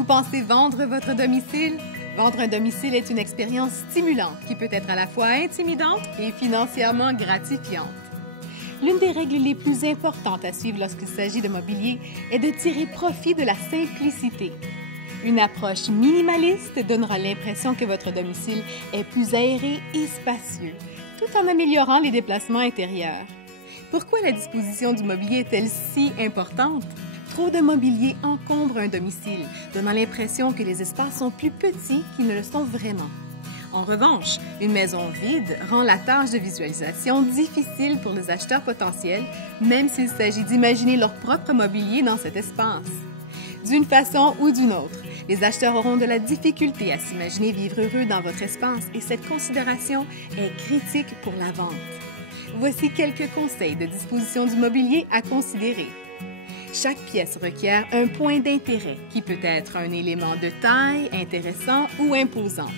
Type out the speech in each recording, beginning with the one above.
Vous pensez vendre votre domicile? Vendre un domicile est une expérience stimulante qui peut être à la fois intimidante et financièrement gratifiante. L'une des règles les plus importantes à suivre lorsqu'il s'agit de mobilier est de tirer profit de la simplicité. Une approche minimaliste donnera l'impression que votre domicile est plus aéré et spacieux, tout en améliorant les déplacements intérieurs. Pourquoi la disposition du mobilier est-elle si importante? Trop de mobilier encombre un domicile, donnant l'impression que les espaces sont plus petits qu'ils ne le sont vraiment. En revanche, une maison vide rend la tâche de visualisation difficile pour les acheteurs potentiels, même s'il s'agit d'imaginer leur propre mobilier dans cet espace. D'une façon ou d'une autre, les acheteurs auront de la difficulté à s'imaginer vivre heureux dans votre espace et cette considération est critique pour la vente. Voici quelques conseils de disposition du mobilier à considérer. Chaque pièce requiert un point d'intérêt qui peut être un élément de taille, intéressant ou imposant.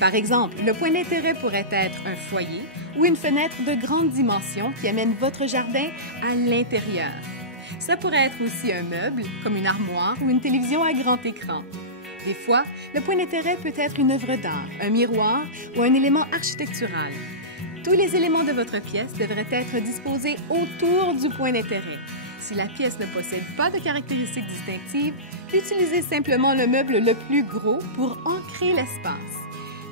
Par exemple, le point d'intérêt pourrait être un foyer ou une fenêtre de grande dimension qui amène votre jardin à l'intérieur. Ça pourrait être aussi un meuble, comme une armoire ou une télévision à grand écran. Des fois, le point d'intérêt peut être une œuvre d'art, un miroir ou un élément architectural. Tous les éléments de votre pièce devraient être disposés autour du point d'intérêt. Si la pièce ne possède pas de caractéristiques distinctives, utilisez simplement le meuble le plus gros pour ancrer l'espace.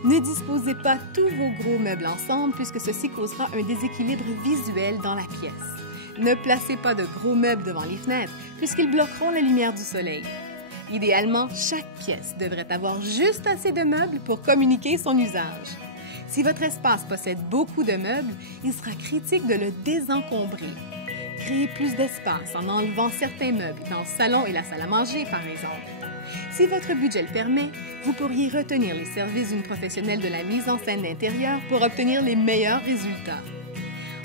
Ne disposez pas tous vos gros meubles ensemble puisque ceci causera un déséquilibre visuel dans la pièce. Ne placez pas de gros meubles devant les fenêtres puisqu'ils bloqueront la lumière du soleil. Idéalement, chaque pièce devrait avoir juste assez de meubles pour communiquer son usage. Si votre espace possède beaucoup de meubles, il sera critique de le désencombrer. Créez plus d'espace en enlevant certains meubles dans le salon et la salle à manger, par exemple. Si votre budget le permet, vous pourriez retenir les services d'une professionnelle de la mise en scène d'intérieur pour obtenir les meilleurs résultats.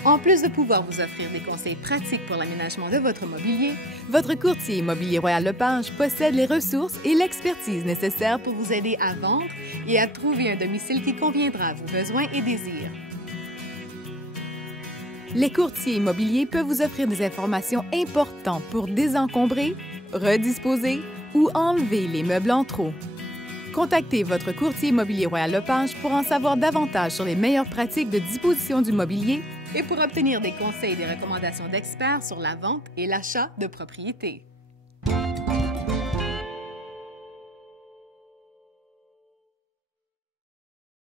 En plus de pouvoir vous offrir des conseils pratiques pour l'aménagement de votre mobilier, votre courtier immobilier Royal Lepage possède les ressources et l'expertise nécessaires pour vous aider à vendre et à trouver un domicile qui conviendra à vos besoins et désirs. Les courtiers immobiliers peuvent vous offrir des informations importantes pour désencombrer, redisposer ou enlever les meubles en trop. Contactez votre courtier immobilier Royal Lepage pour en savoir davantage sur les meilleures pratiques de disposition du mobilier et pour obtenir des conseils et des recommandations d'experts sur la vente et l'achat de propriétés.